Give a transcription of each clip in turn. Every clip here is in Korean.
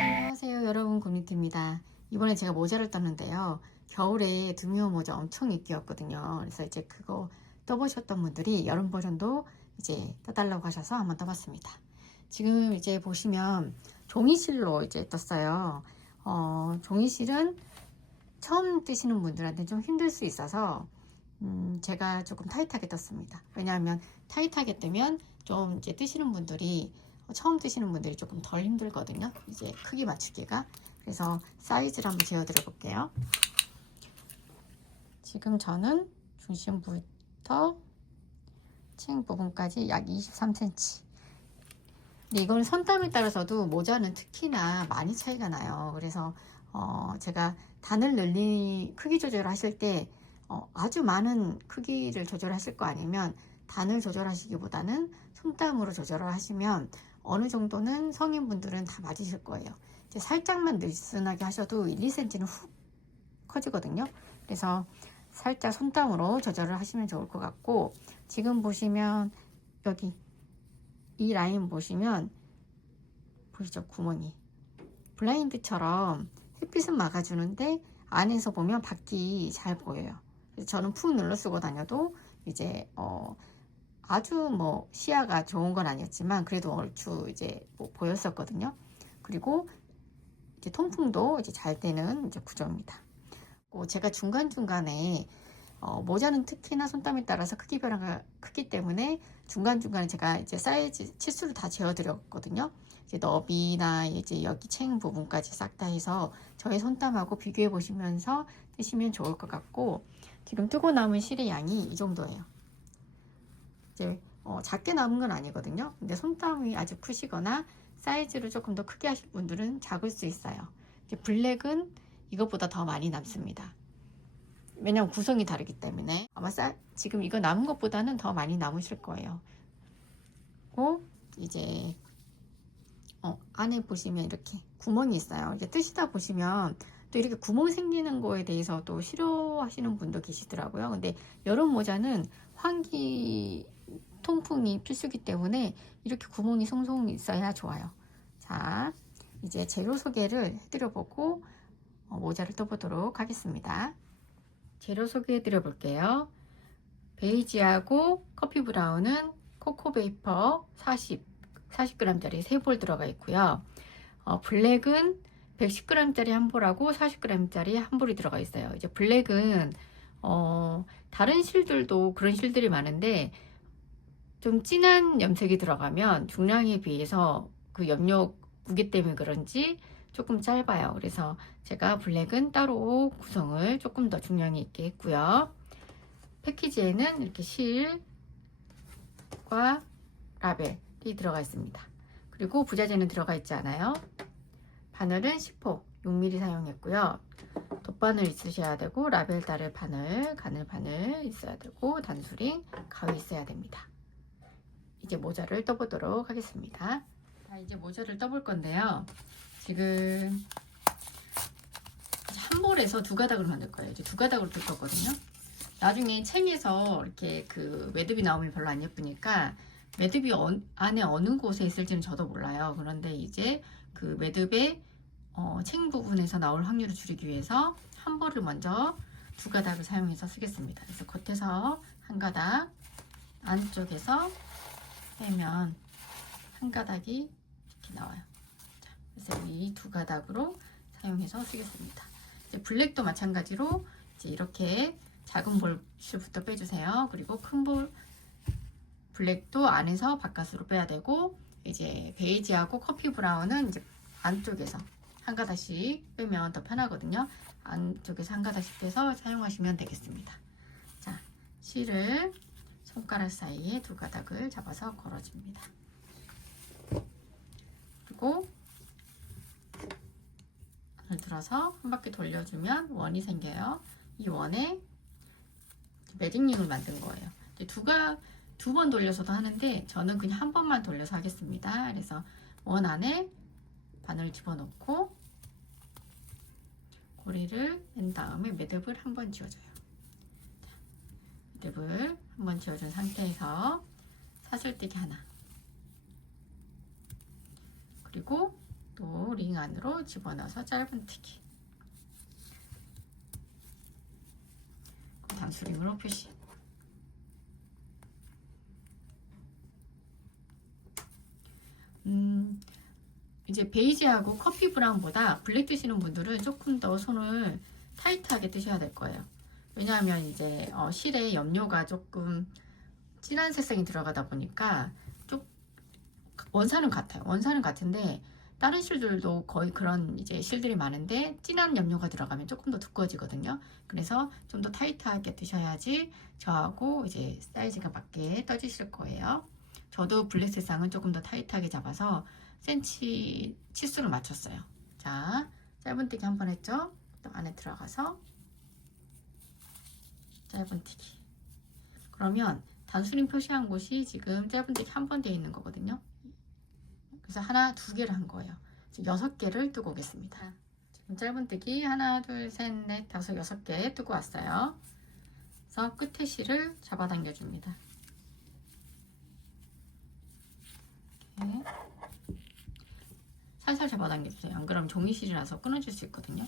안녕하세요 여러분, 고민트입니다. 이번에 제가 모자를 떴는데요, 겨울에 두미호 모자 엄청 인기였거든요. 그래서 이제 그거 떠보셨던 분들이 여름 버전도 이제 떠달라고 하셔서 한번 떠봤습니다. 지금 이제 보시면 종이실로 이제 떴어요. 종이실은 처음 뜨시는 분들한테 좀 힘들 수 있어서 제가 조금 타이트하게 떴습니다. 왜냐하면 타이트하게 뜨면 좀 이제 뜨시는 분들이, 처음 뜨시는 분들이 조금 덜 힘들거든요, 이제 크기 맞추기가. 그래서 사이즈를 한번 재어 드려 볼게요. 지금 저는 중심부터 층 부분까지 약 23cm. 근데 이건 선땀에 따라서도 모자는 특히나 많이 차이가 나요. 그래서 제가 단을 크기 조절을 하실 때 아주 많은 크기를 조절하실 거 아니면 단을 조절하시기보다는 손땀으로 조절을 하시면 어느 정도는 성인분들은 다 맞으실 거예요. 이제 살짝만 느슨하게 하셔도 1, 2cm는 훅 커지거든요. 그래서 살짝 손땀으로 조절을 하시면 좋을 것 같고, 지금 보시면 여기 이 라인 보시면 보이죠? 구멍이 블라인드처럼 햇빛은 막아주는데 안에서 보면 밖이 잘 보여요. 그래서 저는 푹 눌러 쓰고 다녀도 이제 아주 뭐 시야가 좋은 건 아니었지만 그래도 얼추 이제 뭐 보였었거든요. 그리고 이제 통풍도 이제 잘 되는 이제 구조입니다. 제가 중간중간에 모자는 특히나 손땀에 따라서 크기 변화가 크기 때문에 중간중간에 제가 이제 사이즈 치수를 다 재어 드렸거든요. 이제 너비나 이제 여기 챙 부분까지 싹 다 해서 저의 손땀하고 비교해 보시면서 뜨시면 좋을 것 같고, 지금 뜨고 남은 실의 양이 이 정도예요. 이제 작게 남은 건 아니거든요. 근데 손땀이 아주 크시거나 사이즈를 조금 더 크게 하실 분들은 작을 수 있어요. 이제 블랙은 이것보다 더 많이 남습니다. 왜냐면 구성이 다르기 때문에 아마 지금 이거 남은 것보다는 더 많이 남으실 거예요. 이제 안에 보시면 이렇게 구멍이 있어요. 이제 뜨시다 보시면 또 이렇게 구멍 생기는 거에 대해서 또 싫어하시는 분도 계시더라고요. 근데 여름 모자는 환기 통풍이 필수기 때문에 이렇게 구멍이 송송 있어야 좋아요. 자, 이제 재료 소개를 해드려 보고 모자를 떠보도록 하겠습니다. 재료 소개해 드려 볼게요. 베이지하고 커피 브라운은 코코 베이퍼 40g짜리 3볼 들어가 있고요. 블랙은 110g짜리 한 볼하고 40g짜리 한 볼이 들어가 있어요. 이제 블랙은 다른 실들도 그런 실들이 많은데 좀 진한 염색이 들어가면 중량에 비해서 그 염료 무게 때문에 그런지 조금 짧아요. 그래서 제가 블랙은 따로 구성을 조금 더 중량이 있게 했고요. 패키지에는 이렇게 실과 라벨이 들어가 있습니다. 그리고 부자재는 들어가 있지 않아요. 바늘은 10호 6mm 사용했고요. 돗바늘 있으셔야 되고, 라벨 달을 바늘, 가늘 바늘 있어야 되고, 단수링, 가위 있어야 됩니다. 이제 모자를 떠보도록 하겠습니다. 자, 이제 모자를 떠볼 건데요. 지금 한 볼에서 두 가닥을 만들 거예요. 이제 두 가닥으로 뜰 거거든요. 나중에 챙에서 이렇게 그 매듭이 나오면 별로 안 예쁘니까 매듭이 안에 어느 곳에 있을지는 저도 몰라요. 그런데 이제 그 매듭의 챙 부분에서 나올 확률을 줄이기 위해서 한 볼을 먼저 두 가닥을 사용해서 쓰겠습니다. 그래서 겉에서 한 가닥, 안쪽에서 빼면 한 가닥이 이렇게 나와요. 자, 그래서 이 두 가닥으로 사용해서 쓰겠습니다. 이제 블랙도 마찬가지로 이제 이렇게 작은 볼수부터 빼주세요. 그리고 큰 볼 블랙도 안에서 바깥으로 빼야 되고, 이제 베이지하고 커피 브라운은 이제 안쪽에서 한 가닥씩 빼면 더 편하거든요. 안쪽에서 한 가닥씩 빼서 사용하시면 되겠습니다. 자, 실을 손가락 사이에 두 가닥을 잡아서 걸어줍니다. 그리고 안을 들어서 한 바퀴 돌려주면 원이 생겨요. 이 원에 매직링을 만든 거예요. 두 번 돌려서도 하는데 저는 그냥 한 번만 돌려서 하겠습니다. 그래서 원 안에 바늘 집어넣고 고리를 뺀 다음에 매듭을 한 번 지워줘요. 립을 한번 지워준 상태에서 사슬뜨기 하나, 그리고 또 링 안으로 집어넣어서 짧은뜨기, 단수링으로 표시. 이제 베이지하고 커피 브라운보다 블랙 뜨시는 분들은 조금 더 손을 타이트하게 뜨셔야 될 거예요. 왜냐하면 이제 실에 염료가 조금 진한 색상이 들어가다 보니까 좀 원사는 같아요. 원사는 같은데 다른 실들도 거의 그런 이제 실들이 많은데 진한 염료가 들어가면 조금 더 두꺼워지거든요. 그래서 좀 더 타이트하게 뜨셔야지 저하고 이제 사이즈가 맞게 떠지실 거예요. 저도 블랙 색상은 조금 더 타이트하게 잡아서 센치 치수를 맞췄어요. 자, 짧은뜨기 한 번 했죠? 또 안에 들어가서 짧은뜨기. 그러면 단수링 표시한 곳이 지금 짧은뜨기 한 번 되어 있는 거거든요. 그래서 하나, 두 개를 한 거예요. 지금 6개를 뜨고 오겠습니다. 지금 짧은뜨기 하나, 둘, 셋, 넷, 다섯, 6개 뜨고 왔어요. 그래서 끝에 실을 잡아당겨 줍니다. 이렇게 살살 잡아당겨 주세요. 안 그러면 종이실이라서 끊어질 수 있거든요.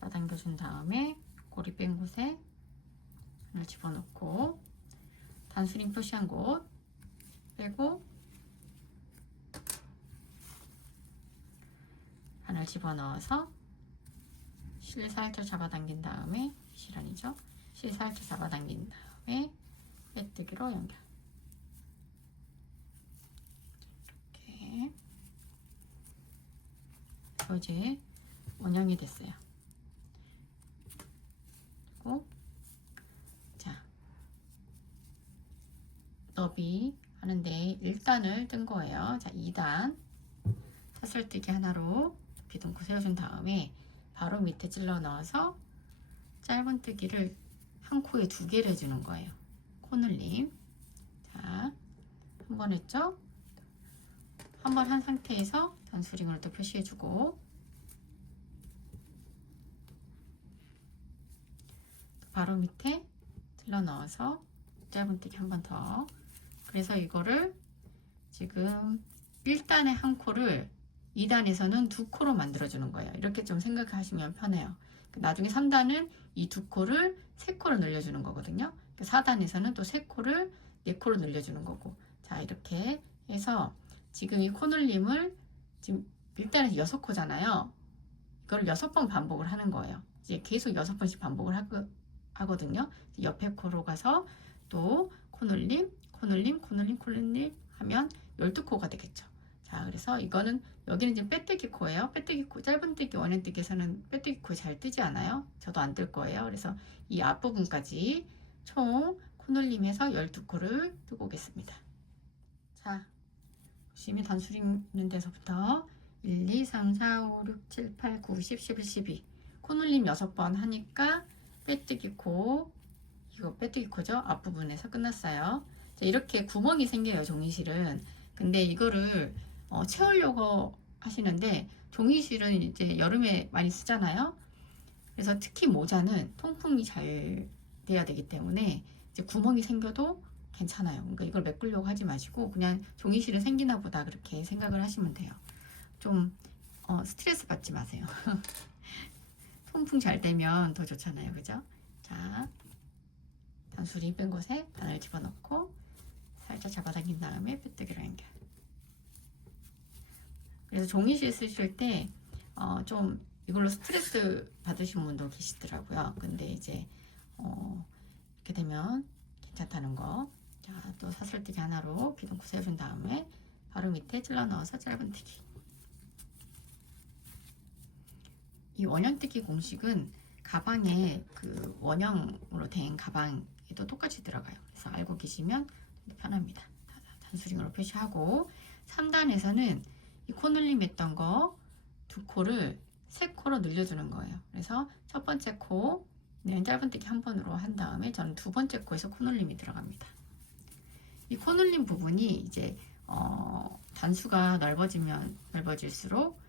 잡아당겨 준 다음에 고리 뺀 곳에 하나 집어넣고 단수링 표시한 곳 빼고 하나를 집어넣어서 실 살짝 잡아당긴 다음에, 실 아니죠? 실 살짝 잡아당긴 다음에 빼뜨기로 연결. 이렇게 이제 원형이 됐어요. 그리고 자, 너비 하는데 1단을 뜬 거예요. 자, 2단 사슬뜨기 하나로 비듬고 세워준 다음에 바로 밑에 찔러 넣어서 짧은뜨기를 한 코에 2개를 해주는 거예요. 코늘림. 자, 한 번 했죠? 한 번 한 상태에서 단수링으로 또 표시해주고, 바로 밑에 찔러 넣어서 짧은뜨기 한 번 더. 그래서 이거를 지금 1단에 한 코를 2단에서는 2코로 만들어주는 거예요. 이렇게 좀 생각하시면 편해요. 나중에 3단은 이 2코를 3코로 늘려주는 거거든요. 4단에서는 또 3코를 4코로 늘려주는 거고. 자, 이렇게 해서 지금 이 코늘림을 지금 1단에서 6코잖아요. 이걸 6번 반복을 하는 거예요. 이제 계속 6번씩 반복을 하거든요. 옆에 코로 가서 또 코늘림, 코늘림, 코늘림, 코늘림 하면 12코가 되겠죠. 자, 그래서 이거는 여기는 지금 빼뜨기 코예요. 빼뜨기 코, 짧은뜨기, 원행뜨기에서는 빼뜨기 코 잘 뜨지 않아요. 저도 안 뜰 거예요. 그래서 이 앞부분까지 총 코늘림에서 12코를 뜨고 오겠습니다. 자, 보시면 단수링 있는 데서부터 1, 2, 3, 4, 5, 6, 7, 8, 9, 10, 11, 12 코늘림 6번 하니까 빼뜨기 코, 이거 빼뜨기 코죠? 앞부분에서 끝났어요. 자, 이렇게 구멍이 생겨요, 종이실은. 근데 이거를 채우려고 하시는데 종이실은 이제 여름에 많이 쓰잖아요. 그래서 특히 모자는 통풍이 잘 돼야 되기 때문에 이제 구멍이 생겨도 괜찮아요. 그러니까 이걸 메꾸려고 하지 마시고 그냥 종이실은 생기나 보다 그렇게 생각을 하시면 돼요. 좀 스트레스 받지 마세요. 통풍 잘 되면 더 좋잖아요. 그죠? 자, 단수링 뺀 곳에 바늘 집어넣고 살짝 잡아당긴 다음에 빼뜨기로 연결. 그래서 종이실 쓰실 때 좀 이걸로 스트레스 받으신 분도 계시더라고요. 근데 이제 이렇게 되면 괜찮다는 거. 자, 또 사슬뜨기 하나로 비듬고 세워준 다음에 바로 밑에 찔러 넣어서 짧은뜨기. 이 원형뜨기 공식은 가방에 그 원형으로 된 가방에도 똑같이 들어가요. 그래서 알고 계시면 편합니다. 단수링으로 표시하고 3단에서는 이 코늘림 했던 거 2코를 3코로 늘려주는 거예요. 그래서 첫 번째 코는 짧은뜨기 한 번으로 한 다음에 저는 두 번째 코에서 코늘림이 들어갑니다. 이 코늘림 부분이 이제 단수가 넓어지면 넓어질수록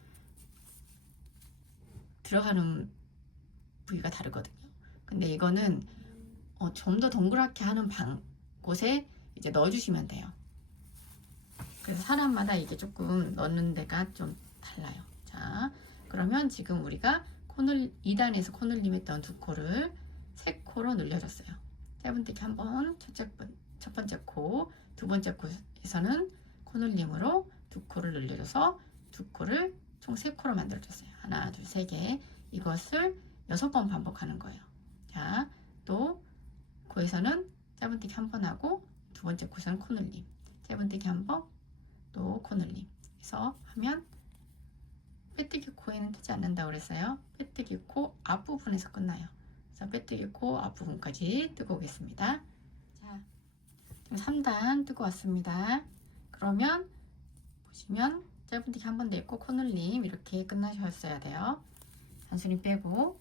들어가는 부위가 다르거든요. 근데 근데 이거는 좀 더 동그랗게 하는 곳에 이제 넣어주시면 돼요. 그래서 사람마다 이게 조금 넣는 데가 좀 달라요. 자, 그러면 지금 우리가 2단에서 코늘림했던 두 코를 세 코로 늘려줬어요. 짧은뜨기 한번 첫 번째 코, 두 번째 코에서는 코늘림으로 두 코를 늘려줘서 두 코를 총 세 코로 만들어줬어요. 하나, 둘, 세 개. 이것을 6번 반복하는 거예요. 자, 또 코에서는 짧은뜨기 한 번 하고 두 번째 코에서는 코늘림, 짧은뜨기 한 번, 또 코늘림. 그래서 하면 빼뜨기 코에는 뜨지 않는다고 그랬어요. 빼뜨기 코 앞부분에서 끝나요. 그래서 빼뜨기 코 앞부분까지 뜨고 오겠습니다. 자, 지금 3단 뜨고 왔습니다. 그러면 보시면 짧은뜨기 한 번 냈고 코늘림 이렇게 끝나셨어야 돼요. 단수림 빼고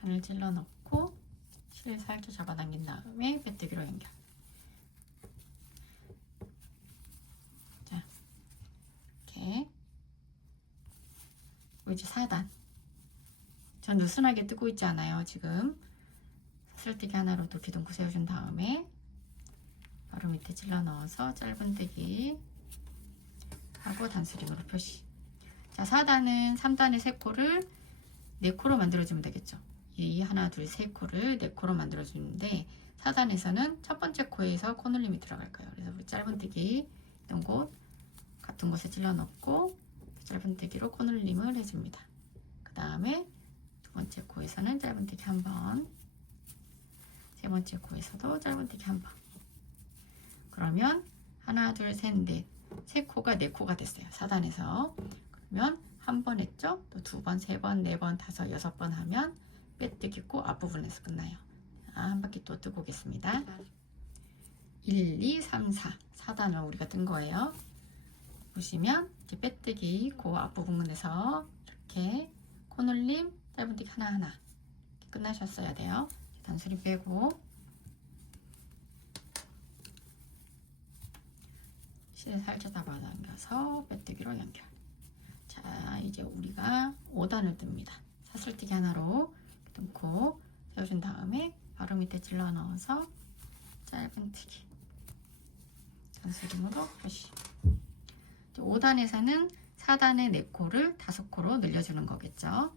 바늘 찔러 넣고 실 살짝 잡아당긴 다음에 빼뜨기로 연결. 자, 이렇게 이제 4단. 전 느슨하게 뜨고 있지 않아요. 지금 사슬뜨기 하나로도 기둥코 세워준 다음에 바로 밑에 찔러 넣어서 짧은뜨기 하고 단수림으로 표시. 자, 4단은 3단의 3코를 4코로 만들어주면 되겠죠. 이 하나, 둘, 세 코를 4코로 만들어주는데 4단에서는 첫 번째 코에서 코늘림이 들어갈 거예요. 그래서 우리 짧은뜨기 있던 곳 같은 곳에 찔러 넣고 짧은뜨기로 코늘림을 해줍니다. 그 다음에 두 번째 코에서는 짧은뜨기 한 번, 세 번째 코에서도 짧은뜨기 한 번. 그러면 하나, 둘, 셋, 넷, 세 코가 4코가 됐어요. 4단에서. 그러면 한 번 했죠? 또 두 번, 세 번, 네 번, 다섯, 6번 하면 빼뜨기 코 앞부분에서 끝나요. 자, 한 바퀴 또 뜨고 오겠습니다. 1, 2, 3, 4. 4단을 우리가 뜬 거예요. 보시면 이렇게 빼뜨기 코 앞부분에서 이렇게 코늘림, 짧은뜨기 하나하나 이렇게 끝나셨어야 돼요. 단수림 빼고 실 살짝 잡아당겨서 빼뜨기로 연결. 자, 이제 우리가 5단을 뜹니다. 사슬뜨기 하나로 뚫고 세워준 다음에 바로 밑에 찔러 넣어서 짧은뜨기 단수림으로 표시. 5단에서는 4단의 4코를 5코로 늘려주는 거겠죠.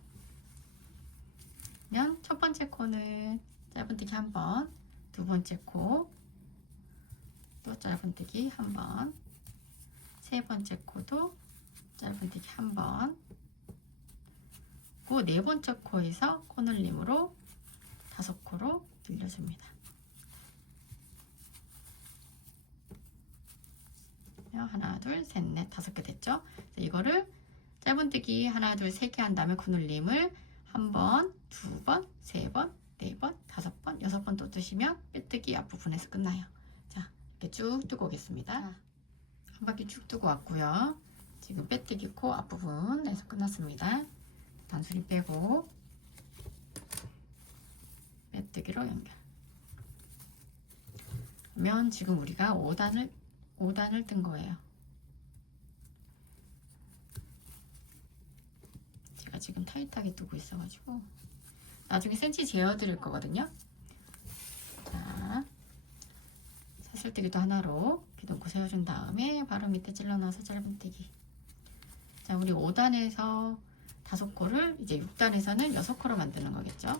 그러면 첫 번째 코는 짧은뜨기 한 번, 두 번째 코 또 짧은뜨기 한 번, 세 번째 코도 짧은뜨기 한 번, 그 네 번째 코에서 코늘림으로 5코로 늘려줍니다. 하나, 둘, 셋, 넷, 5개 됐죠? 이거를 짧은뜨기 하나, 둘, 세 개 한 다음에 코늘림을 한 번, 두 번, 세 번, 네 번, 5번, 6번 또 뜨시면 빼뜨기 앞부분에서 끝나요. 자, 이렇게 쭉 뜨고 오겠습니다. 한 바퀴 쭉 뜨고 왔고요. 지금 빼뜨기 코 앞부분에서 끝났습니다. 단수림 빼고 빼뜨기로 연결. 그러면 지금 우리가 5단을 뜬 거예요. 제가 지금 타이트하게 뜨고 있어가지고 나중에 센치 재어 드릴 거거든요. 자, 사슬뜨기도 하나로 기둥코 세워준 다음에 바로 밑에 찔러 넣어서 짧은뜨기. 자, 우리 5단에서 5코를 이제 6단에서는 6코로 만드는 거겠죠.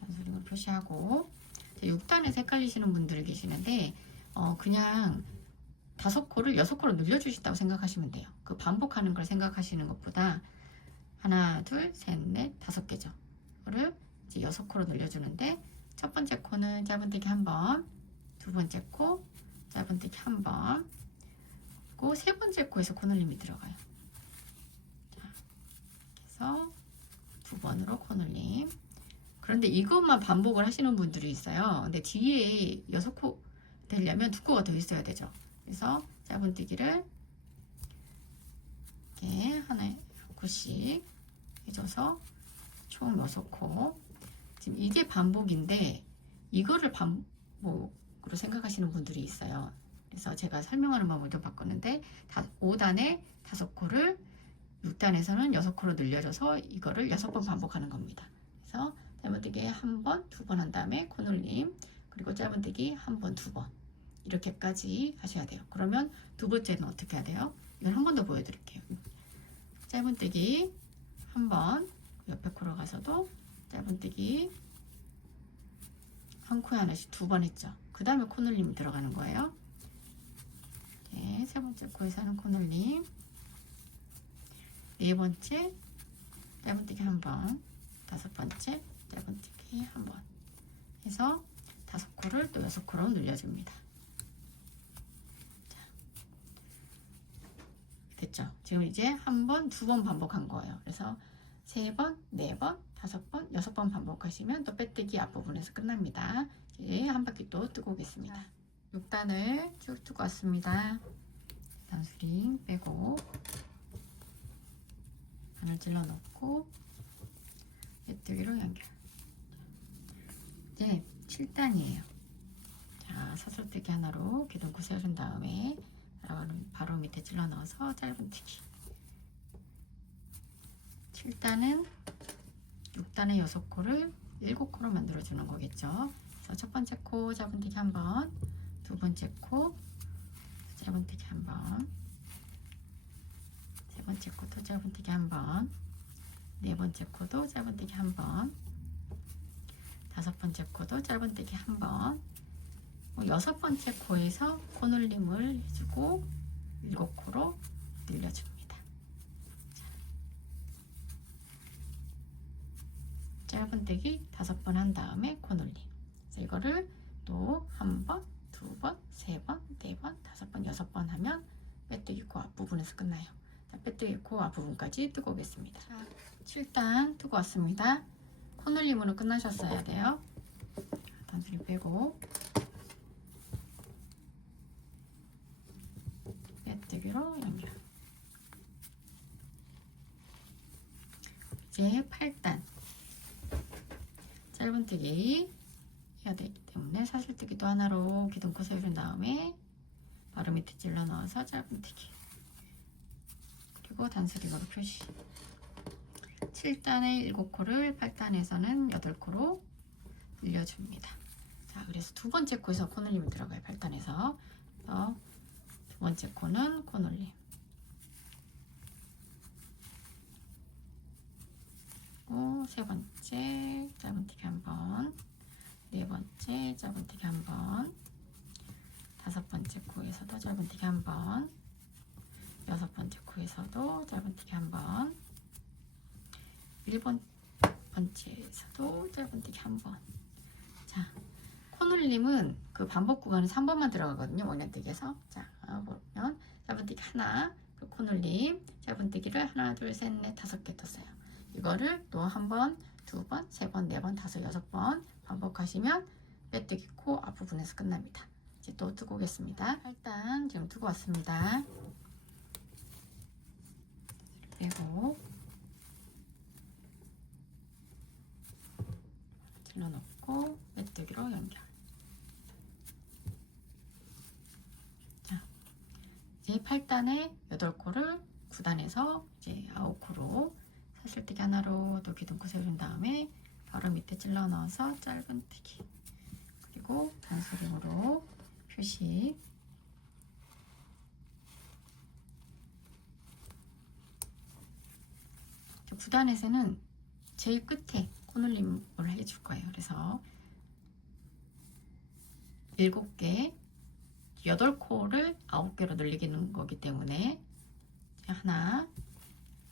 단수림으로 표시하고. 6단에서 헷갈리시는 분들이 계시는데 그냥 5코를 6코로 늘려주신다고 생각하시면 돼요. 그 반복하는 걸 생각하시는 것보다 하나, 둘, 셋, 넷, 5개죠. 그거를 이제 6코로 늘려주는데 첫 번째 코는 짧은뜨기 한 번, 두 번째 코 짧은뜨기 한 번, 그리고 세 번째 코에서 코늘림이 들어가요. 자, 그래서 두 번으로 코늘림. 그런데 이것만 반복을 하시는 분들이 있어요. 근데 뒤에 6코 되려면 2코가 더 있어야 되죠. 그래서 짧은뜨기를 이렇게 하나에 1코씩 해줘서 총 6코. 지금 이게 반복인데 이거를 반복으로 생각하시는 분들이 있어요. 그래서 제가 설명하는 방법을 좀 바꿨는데 5단에 5코를 6단에서는 6코로 늘려줘서 이거를 6번 반복하는 겁니다. 그래서 짧은뜨기 1번, 2번 한 다음에 코놀림, 그리고 짧은뜨기 1번, 2번 이렇게까지 하셔야 돼요. 그러면 두 번째는 어떻게 해야 돼요? 이걸 한 번 더 보여드릴게요. 짧은뜨기 1번, 옆에 코로 가서도 짧은뜨기 한 코에 하나씩 2번 했죠. 그 다음에 코놀림이 들어가는 거예요. 네, 세 번째 코에서는 코놀림, 네 번째 짧은뜨기 1번, 다섯 번째 짧은뜨기 1번 해서 5코를 또 6코로 늘려줍니다. 자, 됐죠? 지금 이제 1번, 2번 반복한 거예요. 그래서 3번, 4번, 5번, 6번 반복하시면 또 빼뜨기 앞부분에서 끝납니다. 이제 한 바퀴 또 뜨고 오겠습니다. 6단을 쭉 뜨고 왔습니다. 단수링 빼고 바늘 찔러 넣고 빼뜨기로 연결. 이제 7단이에요. 자, 사슬뜨기 하나로 기둥코 세운 다음에 바로 밑에 찔러 넣어서 짧은뜨기. 7단은 6단의 6코를 7코로 만들어주는 거겠죠. 그래서 첫 번째 코 짧은뜨기 1번, 두 번째 코 짧은뜨기 1번, 세 번째 코도 짧은뜨기 1번, 네 번째 코도 짧은뜨기 1번, 다섯 번째 코도 짧은뜨기 1번, 여섯 번째 코에서 코놀림을 해주고 7코로 늘려줍니다. 짧은뜨기 5번 한 다음에 코놀림. 그래서 이거를 또 1번, 2번, 3번, 4번, 5번, 6번 하면 빼뜨기 코 앞부분에서 끝나요. 자, 빼뜨기 코 앞부분까지 뜨고 오겠습니다. 자, 7단 뜨고 왔습니다. 코놀림으로 끝나셨어야 돼요. 단수를 빼고 빼뜨기로 연결. 이제 8단 짧은뜨기 해야 되기 때문에 사슬뜨기도 하나로 기둥코 세운 다음에 바로 밑에 찔러 넣어서 짧은뜨기, 그리고 단수링으로 표시. 7단의 7코를 8단에서는 8코로 늘려줍니다. 자, 그래서 두 번째 코에서 코놀림이 들어가요. 8단에서. 두 번째 코는 코놀림, 세 번째 짧은뜨기 1번, 네 번째 짧은뜨기 1번, 다섯 번째 코에서도 짧은뜨기 1번, 여섯 번째 코에서도 짧은뜨기 1번, 7번째에서도 짧은뜨기 1번. 자, 코놀림은 그 반복 구간에 3번만 들어가거든요. 원래뜨기에서. 자, 보면 짧은뜨기 하나, 그 코놀림, 짧은뜨기를 하나, 둘, 셋, 넷, 5개 떴어요. 이거를 또 한 번, 두 번, 세 번, 네 번, 5, 6번 반복하시면 빼뜨기 코 앞부분에서 끝납니다. 이제 또 뜨고 오겠습니다. 일단 지금 뜨고 왔습니다. 빼고 찔러 넣고 빼뜨기로 연결. 자, 이제 8단에 8코를 9단에서 이제 9코로 사슬뜨기 하나로 또 기둥코 세운 다음에 바로 밑에 찔러 넣어서 짧은뜨기, 그리고 단수링으로 표시. 저 9단에서는 제일 끝에 코놀림을 해줄 거예요. 그래서 7개, 8코를 9개로 늘리는 거기 때문에 하나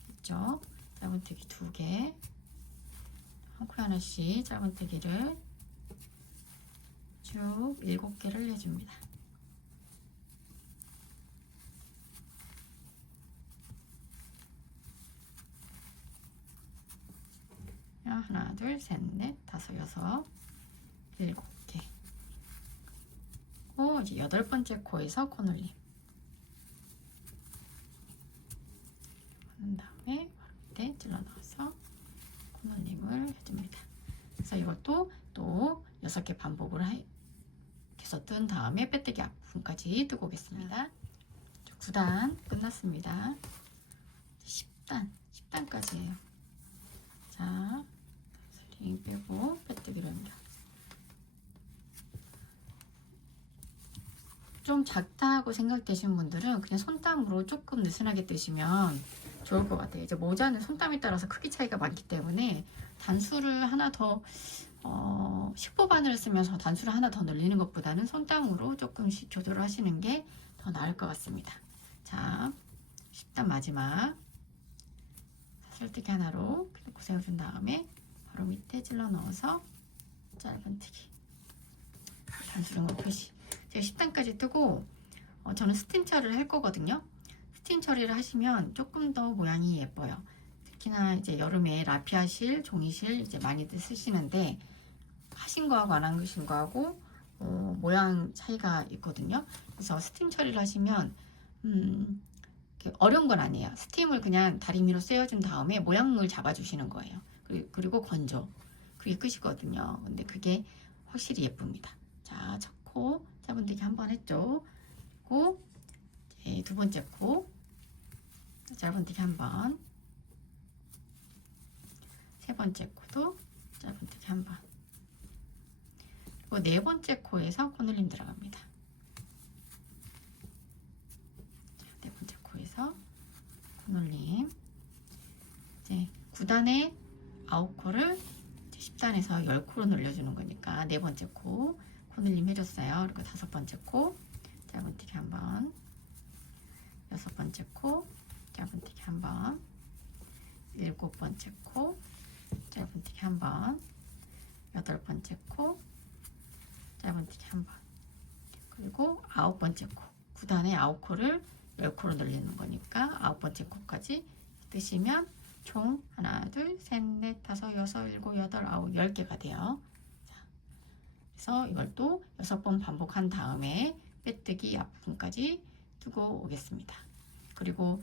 있죠. 짧은뜨기 2개, 한 코에 하나씩 짧은뜨기를 쭉 7개를 해줍니다. 하나, 둘, 셋, 넷, 다섯, 여섯, 7개. 이제 8번째 코에서 코놀림 한 다음에 바로 밑에 찔러 넣어서 코놀림을 해줍니다. 그래서 이것도 또 6개 반복을 옆에서 뜬 다음에 빼뜨기 앞부분까지 뜨고 오겠습니다. 9단 끝났습니다. 10단까지예요. 자, 스링 빼고 빼뜨기로 합니다. 좀 작다고 생각되시는 분들은 그냥 손땀으로 조금 느슨하게 뜨시면 좋을 것 같아요. 이제 모자는 손땀에 따라서 크기 차이가 많기 때문에 단수를 하나 더 10호바늘을 쓰면서 단수를 하나 더 늘리는 것보다는 손땀으로 조금씩 조절을 하시는 게 더 나을 것 같습니다. 자, 10단 마지막 사슬뜨기 하나로 놓고 세워준 다음에 바로 밑에 찔러 넣어서 짧은뜨기 단수령으로 표시. 제가 10단까지 뜨고 저는 스팀 처리를 할 거거든요. 스팀 처리를 하시면 조금 더 모양이 예뻐요. 특히나 이제 여름에 라피아실, 종이실 이제 많이들 쓰시는데 하신 거하고 안 하신 거하고 모양 차이가 있거든요. 그래서 스팀 처리를 하시면 어려운 건 아니에요. 스팀을 그냥 다리미로 쐬어준 다음에 모양을 잡아주시는 거예요. 그리고 건조. 그게 끝이거든요. 근데 그게 확실히 예쁩니다. 자, 첫 코 짧은뜨기 한 번 했죠. 그리고 두 번째 코 짧은뜨기 한 번, 세 번째 코도 짧은뜨기 한 번, 그리고 네 번째 코에서 코늘림 들어갑니다. 네 번째 코에서 코늘림. 이제 9단에 9코를 10단에서 10코로 늘려주는 거니까 네 번째 코 코늘림 해줬어요. 그리고 다섯 번째 코 짧은뜨기 한 번, 여섯 번째 코 짧은뜨기 한 번, 일곱 번째 코 짧은뜨기 한 번, 여덟 번째 코 짧은뜨기 한 번, 그리고 아홉 번째 코 9단에 9코를 10코로 늘리는 거니까 아홉 번째 코까지 뜨시면 총 하나, 둘, 셋, 넷, 다섯, 여섯, 일곱, 여덟, 아홉, 10개가 돼요. 그래서 이걸 또 6번 반복한 다음에 빼뜨기 앞부분까지 뜨고 오겠습니다. 그리고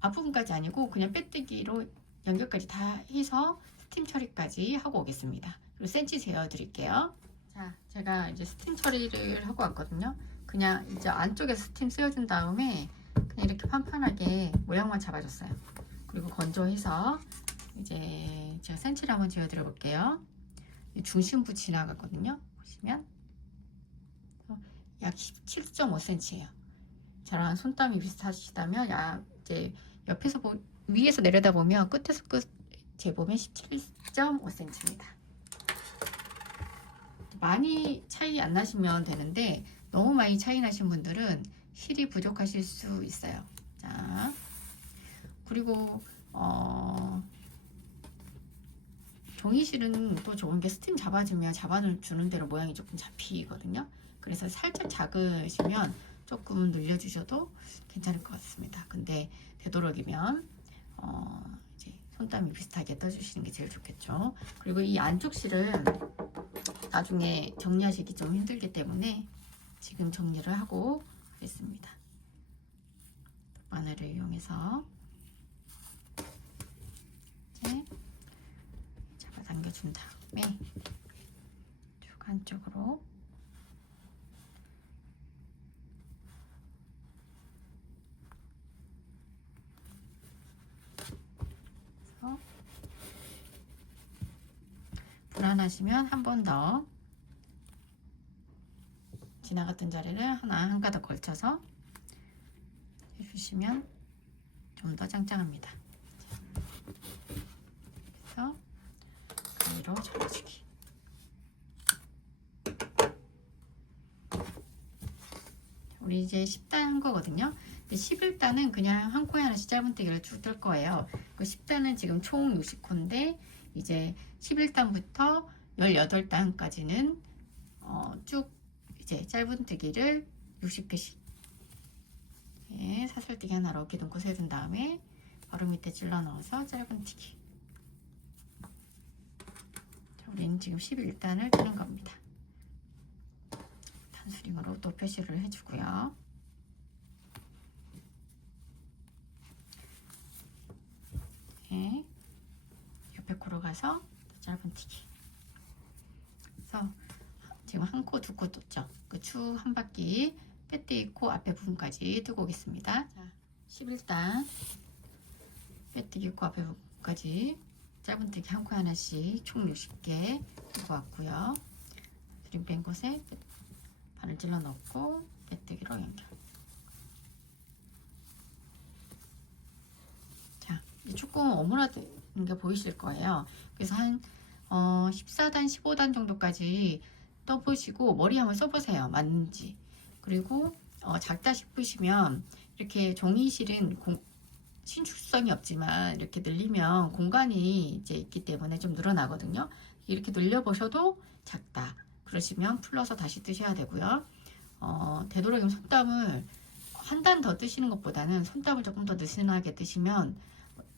앞부분까지 아니고 그냥 빼뜨기로 연결까지 다 해서 스팀 처리까지 하고 오겠습니다. 그리고 센치 재어 드릴게요. 자, 제가 이제 스팀 처리를 하고 왔거든요. 그냥 이제 안쪽에서 스팀 씌워준 다음에 그냥 이렇게 판판하게 모양만 잡아줬어요. 그리고 건조해서 이제 제가 센치를 한번 재어 드려 볼게요. 중심부 지나갔거든요. 보시면 약 17.5cm예요. 저랑 손땀이 비슷하시다면 이제 옆에서 위에서 내려다 보면 끝에서 끝 재보면 17.5cm입니다. 많이 차이 안 나시면 되는데 너무 많이 차이 나신 분들은 실이 부족하실 수 있어요. 자, 그리고 종이실은 또 좋은 게 스팀 잡아주면 잡아주는 대로 모양이 조금 잡히거든요. 그래서 살짝 작으시면 조금 늘려주셔도 괜찮을 것 같습니다. 근데 되도록이면 이제 손땀이 비슷하게 떠주시는 게 제일 좋겠죠. 그리고 이 안쪽 실은 나중에 정리하시기 좀 힘들기 때문에 지금 정리를 하고 가겠습니다. 바늘을 이용해서 이제 잡아당겨준 다음에 쭉 안쪽으로 불안하시면 한 번 더 지나갔던 자리를 한 가닥 걸쳐서 해주시면 좀 더 짱짱합니다. 그래서 가위로 접어주기. 우리 이제 10단 거거든요. 근데 11단은 그냥 한 코에 하나씩 짧은뜨기를 쭉 뜰 거예요. 그 10단은 지금 총 60코인데 이제 11단부터 18단까지는 쭉 이제 짧은뜨기를 60개씩 사슬뜨기 하나로 어깨 등고 세둔 다음에 바로 밑에 찔러 넣어서 짧은뜨기. 자, 우리는 지금 11단을 뜨는 겁니다. 단수링으로 또 표시를 해주고요. 옆에 코로 가서 짧은뜨기. 그래서 지금 한 코, 두 코 떴죠. 그 축 한 바퀴 빼뜨기 코 앞에 부분까지 뜨고 오겠습니다. 자, 11단 빼뜨기 코 앞에 부분까지 짧은뜨기 한 코 하나씩 총 60개 뜨고 왔고요. 드림 뺀 곳에 바늘 찔러 넣고 빼뜨기로 연결. 자, 조금 오므라드는 게 보이실 거예요. 그래서 한 14단, 15단 정도까지 떠보시고 머리 한번 써보세요. 맞는지. 그리고 작다 싶으시면 이렇게 종이실은 신축성이 없지만 이렇게 늘리면 공간이 이제 있기 때문에 좀 늘어나거든요. 이렇게 늘려보셔도 작다 그러시면 풀러서 다시 뜨셔야 되고요. 되도록이면 손땀을 한 단 더 뜨시는 것보다는 손땀을 조금 더 느슨하게 뜨시면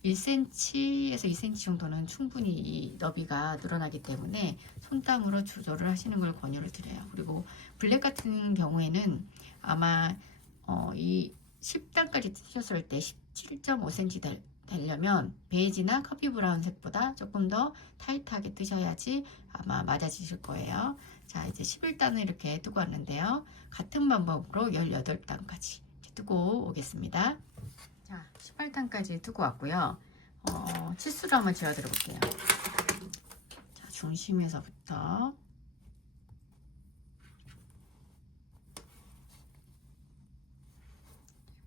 1cm에서 2cm 정도는 충분히 이 너비가 늘어나기 때문에 손땀으로 조절을 하시는 걸 권유를 드려요. 그리고 블랙 같은 경우에는 아마 이 10단까지 뜨셨을 때 17.5cm 되려면 베이지나 커피 브라운색보다 조금 더 타이트하게 뜨셔야지 아마 맞아지실 거예요. 자, 이제 11단을 이렇게 뜨고 왔는데요. 같은 방법으로 18단까지 뜨고 오겠습니다. 자, 18단까지 뜨고 왔고요. 치수를 한번 재어 드려 볼게요. 자, 중심에서부터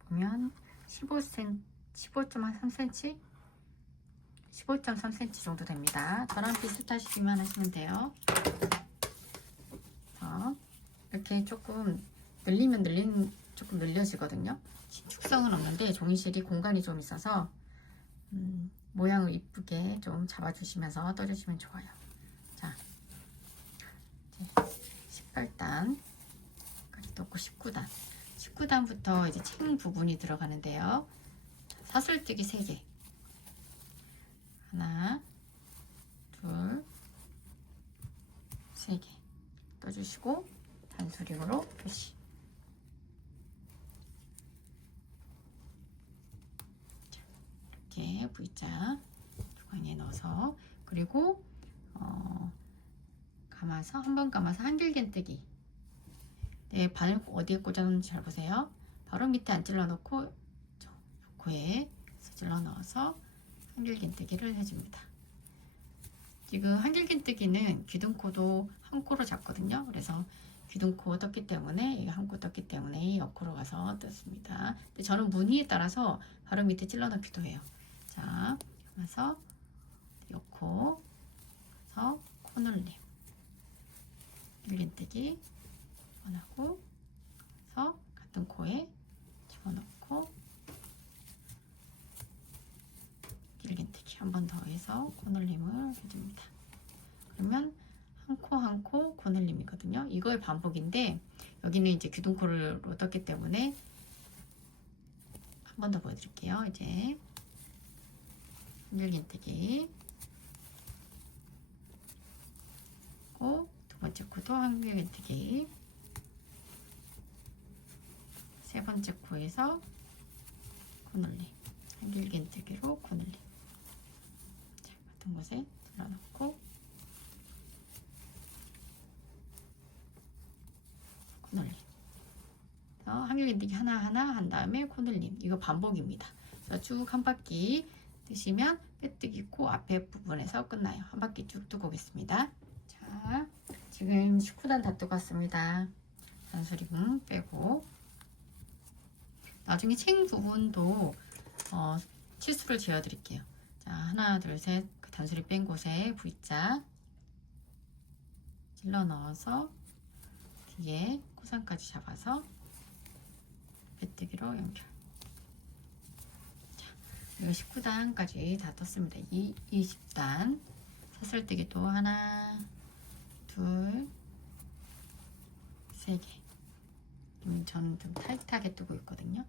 보면 15.3cm 15.3cm 정도 됩니다. 저랑 비슷하시기만 하시면 돼요. 이렇게 조금 늘리면 조금 늘려지거든요. 신축성은 없는데 종이실이 공간이 좀 있어서 모양을 이쁘게 좀 잡아주시면서 떠주시면 좋아요. 자, 이제 18단까지 떴고 19단 19단부터 이제 책 부분이 들어가는데요. 사슬뜨기 3개 하나 둘 3개 떠주시고 단수링으로 표시. 이렇게 V자 주머니에 넣어서 그리고 감아서 한번 감아서 한길긴뜨기. 네, 바늘 어디에 꽂았는지 잘 보세요. 바로 밑에 안 찔러 놓고 코에 찔러 넣어서 한길긴뜨기를 해줍니다. 지금 한길긴뜨기는 귀등코도 한 코로 잡거든요. 그래서 귀등코 떴기 때문에 한 코 떴기 때문에 옆코로 가서 떴습니다. 근데 저는 무늬에 따라서 바로 밑에 찔러 넣기도 해요. 자, 그래서 옆코 그래서 코늘림 길긴뜨기 원하고 그래서 같은 코에 집어넣고 길긴뜨기 한 번 더 해서 코늘림을 해줍니다. 그러면 한 코 한 코 코늘림이거든요. 이거의 반복인데 여기는 이제 귀등코를 떴기 때문에 한 번 더 보여드릴게요. 이제 한길긴뜨기 두 번째 코도 한길긴뜨기 세 번째 코에서 코늘림 한길긴뜨기로 코늘림 같은 곳에 들어놓고 코늘림 한길긴뜨기 하나하나 한 다음에 코늘림 이거 반복입니다. 쭉 한 바퀴 뜨시면 빼뜨기 코 앞에 부분에서 끝나요. 한 바퀴 쭉 뜨고 오겠습니다. 자, 지금 19단 다 뜨고 왔습니다. 단수림 빼고 나중에 책 부분도 치수를 재어 드릴게요. 자, 하나 둘 셋 그 단수림 뺀 곳에 V자 찔러 넣어서 뒤에 코선까지 잡아서 빼뜨기로 연결. 자, 이거 19단까지 다 떴습니다. 20단 사슬뜨기도 하나 둘 3개. 저는 좀 타이트하게 뜨고 있거든요.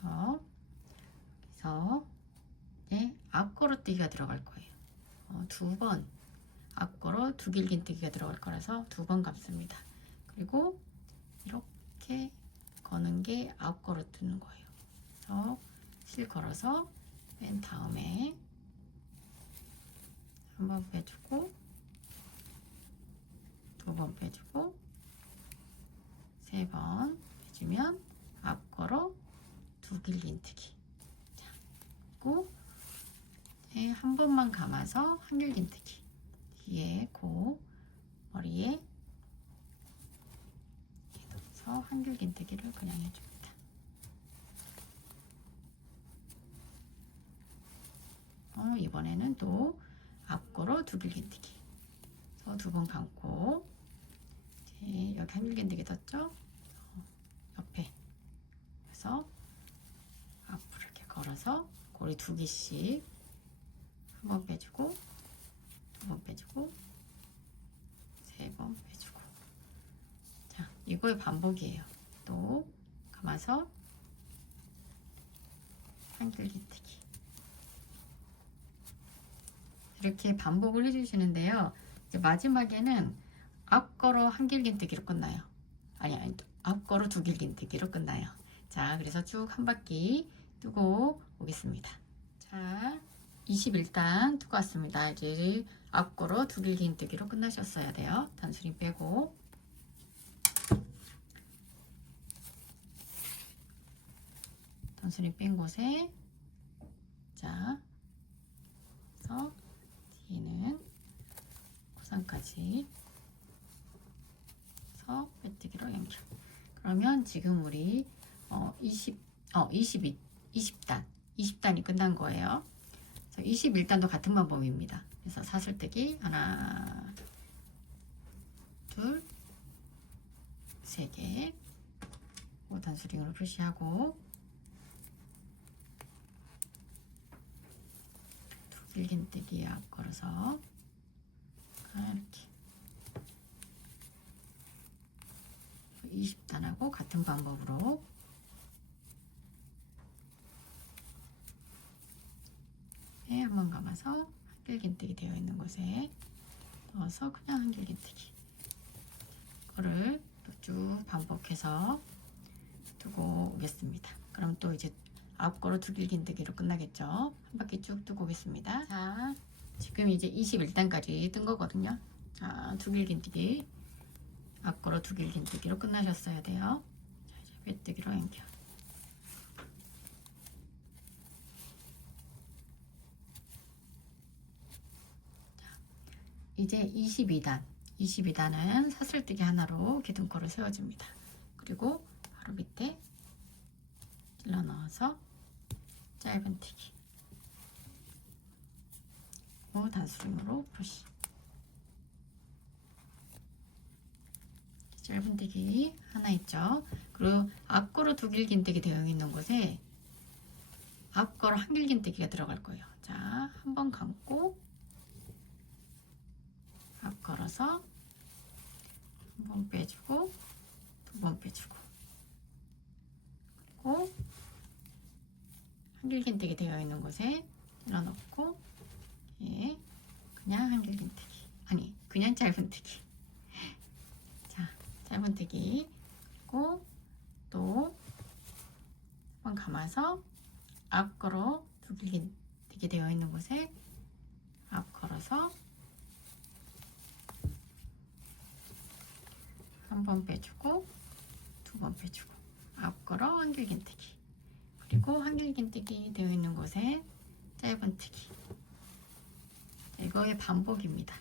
그래서 이제 앞걸어 뜨기가 들어갈 거예요. 두 번 앞걸어 두 길긴뜨기가 들어갈 거라서 두 번 감습니다. 그리고 이렇게 거는 게 앞걸어 뜨는 거예요. 그래서 실 걸어서 맨 다음에 한 번 빼주고, 두 번 빼주고, 세 번 빼주면 앞걸어 두 길긴뜨기. 자, 그리고 한 번만 감아서 한 길긴뜨기. 뒤에 고 머리에 넣어서 한 길긴뜨기를 그냥 해줍니다. 이번에는 또 앞걸어 두 길긴뜨기. 그래서 두 번 감고, 이제 여기 한 길긴뜨기 떴죠? 옆에 그래서 앞으로 이렇게 걸어서 고리 두 개씩 한 번 빼주고, 두 번 빼주고, 세 번 빼주고. 자, 이거의 반복이에요. 또 감아서 한 길긴뜨기. 이렇게 반복을 해주시는데요. 이제 마지막에는 앞걸어 한 길긴뜨기로 끝나요. 아니, 앞걸어 두 길긴뜨기로 끝나요. 자, 그래서 쭉 한 바퀴 뜨고 오겠습니다. 자, 21단 뜨고 왔습니다. 이제 앞걸어 두 길긴뜨기로 끝나셨어야 돼요. 단수림 빼고, 단수림 뺀 곳에, 자, 그래서 뒤에는 고상까지 해서 빼뜨기로 연결. 그러면 지금 우리 20단이 끝난 거예요. 21단도 같은 방법입니다. 그래서 사슬뜨기 하나, 둘, 세 개, 단수링으로 표시하고, 두 길긴뜨기 앞 걸어서 이렇게 20단하고 같은 방법으로 한번 감아서 한 길긴뜨기 되어 있는 곳에 넣어서 그냥 한 길긴뜨기. 이거를 또 쭉 반복해서 두고 오겠습니다. 그럼 또 이제 앞걸어 두 길긴뜨기로 끝나겠죠. 한 바퀴 쭉 두고 오겠습니다. 자, 지금 이제 21단까지 뜬 거거든요. 자, 두 길긴뜨기, 앞걸어 두 길긴뜨기로 끝나셨어야 돼요. 자, 이제 빼뜨기로 연결. 이제 22단은 사슬뜨기 하나로 기둥코를 세워줍니다. 그리고 바로 밑에 찔러 넣어서 짧은뜨기, 단수링으로 표시. 짧은뜨기 하나 있죠. 그리고 앞걸어 두 길긴뜨기 되어 있는 곳에 앞걸어 한 길긴뜨기가 들어갈 거예요. 자, 한 번 감고 앞 걸어서 한 번 빼주고, 두 번 빼주고, 그리고 한 길긴뜨기 되어 있는 곳에 찔러넣고, 그냥 한 길긴뜨기, 아니 그냥 짧은뜨기. 자, 짧은뜨기. 그리고 또 한 번 감아서 앞 걸어 두 길긴뜨기 되어 있는 곳에 앞 걸어서 한 번 빼주고, 두 번 빼주고, 앞걸어 한 길긴뜨기, 그리고 한 길긴뜨기 되어 있는 곳에 짧은뜨기. 이거의 반복입니다.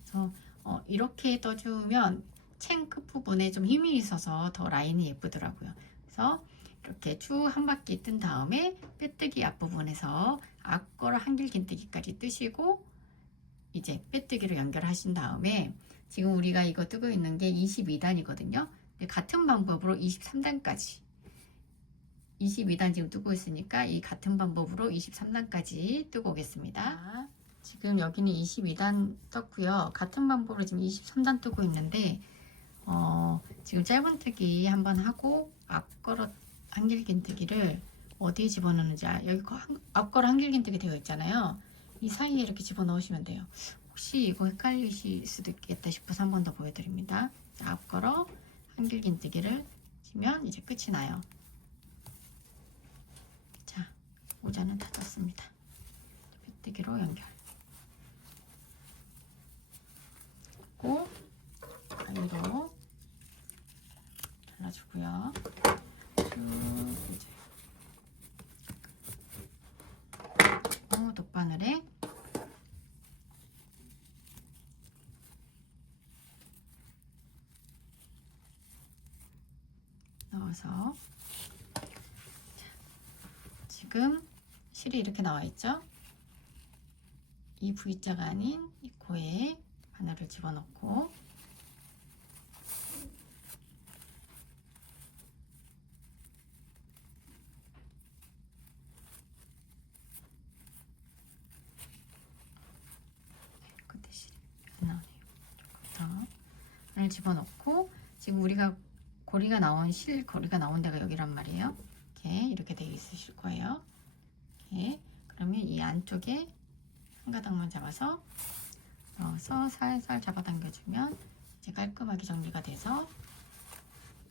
그래서 이렇게 떠주면 챙 끝부분에 좀 힘이 있어서 더 라인이 예쁘더라고요. 그래서 이렇게 쭉 한 바퀴 뜬 다음에 빼뜨기 앞부분에서 앞걸어 한 길긴뜨기까지 뜨시고, 이제 빼뜨기로 연결하신 다음에, 지금 우리가 이거 뜨고 있는 게 22단이거든요. 같은 방법으로 23단까지, 22단 지금 뜨고 있으니까 이 같은 방법으로 23단까지 뜨고 오겠습니다. 자, 지금 여기는 22단 떴고요. 같은 방법으로 지금 23단 뜨고 있는데, 지금 짧은뜨기 한번 하고 앞걸어 한 길긴뜨기를 어디에 집어넣는지, 여기 앞걸어 한 길긴뜨기 되어 있잖아요. 이 사이에 이렇게 집어넣으시면 돼요. 혹시 이거 헷갈리실 수도 있겠다 싶어서 한 번 더 보여드립니다. 앞걸어 한 길긴뜨기를 치면 이제 끝이 나요. 자, 모자는 다 떴습니다. 빼뜨기로 연결. 잘라주고 가위로 잘라주고요. 쭉 이제 독바늘에 넣어서 지금 실이 이렇게 나와 있죠? 이 V자가 아닌 이 코에 바늘을 집어넣고 끝에 실이 안 나오네요. 조금 더 바늘 집어넣고 지금 우리가 고리가 나온 거리가 나온 데가 여기란 말이에요. 이렇게 되어 있으실 거예요. 그러면 이 안쪽에 한 가닥만 잡아서 넣어서 살살 잡아당겨주면 이제 깔끔하게 정리가 돼서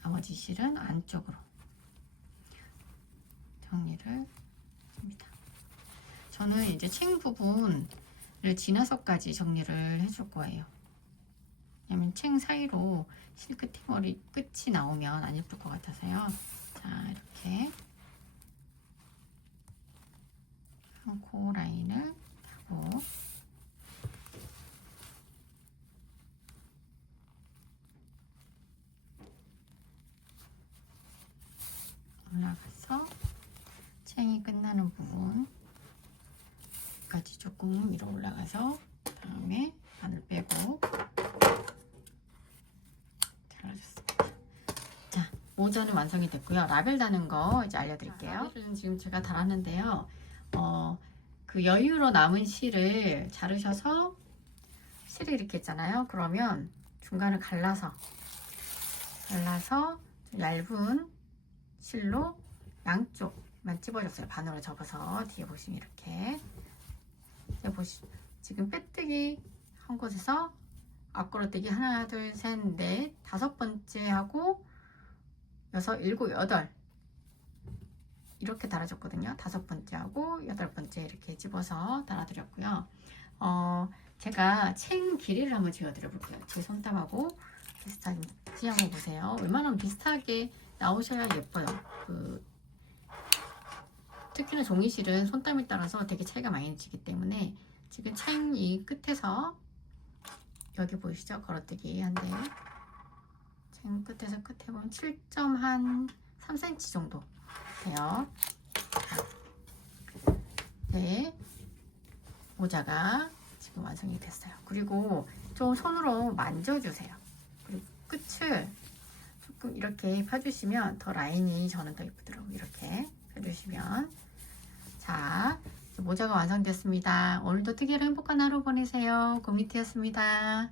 나머지 실은 안쪽으로 정리를 합니다. 저는 이제 챙 부분을 지나서까지 정리를 해줄 거예요. 왜냐면 챙 사이로 실 끝이 나오면 안 예쁠 것 같아서요. 자, 이렇게 한 코 라인을 하고 올라가서 챙이 끝나는 부분까지 조금 위로 올라가서 다음에 바늘 빼고 잘라줬습니다. 자, 모자는 완성이 됐고요. 라벨 다는 거 이제 알려드릴게요. 라벨은 지금 제가 달았는데요. 그 여유로 남은 실을 자르셔서 실이 이렇게 있잖아요. 그러면 중간을 갈라서 얇은 실로 양쪽만 찝어줬어요. 반으로 접어서 뒤에 보시면 이렇게 지금 빼뜨기 한 곳에서 앞걸어뜨기 하나, 둘, 셋, 넷, 5번째 하고 6, 7, 8 이렇게 달아줬거든요. 5번째 하고 8번째 이렇게 집어서 달아드렸고요. 제가 챙 길이를 한번 재어드려 볼게요. 제 손땀하고 비슷한지 한번 보세요. 웬만하면 비슷하게 나오셔야 예뻐요. 특히나 종이실은 손땀에 따라서 되게 차이가 많이 나기 때문에 지금 챙 이 끝에서 여기 보이시죠? 걸어뜨기 한데 챙 끝에서 끝에 보면 7.3cm 정도 돼요. 네, 모자가 지금 완성이 됐어요. 그리고 좀 손으로 만져주세요. 그리고 끝을 조금 이렇게 펴주시면 더 라인이 저는 더 예쁘더라고요. 이렇게 펴주시면. 자, 모자가 완성됐습니다. 오늘도 특이한 행복한 하루 보내세요. 고미트였습니다.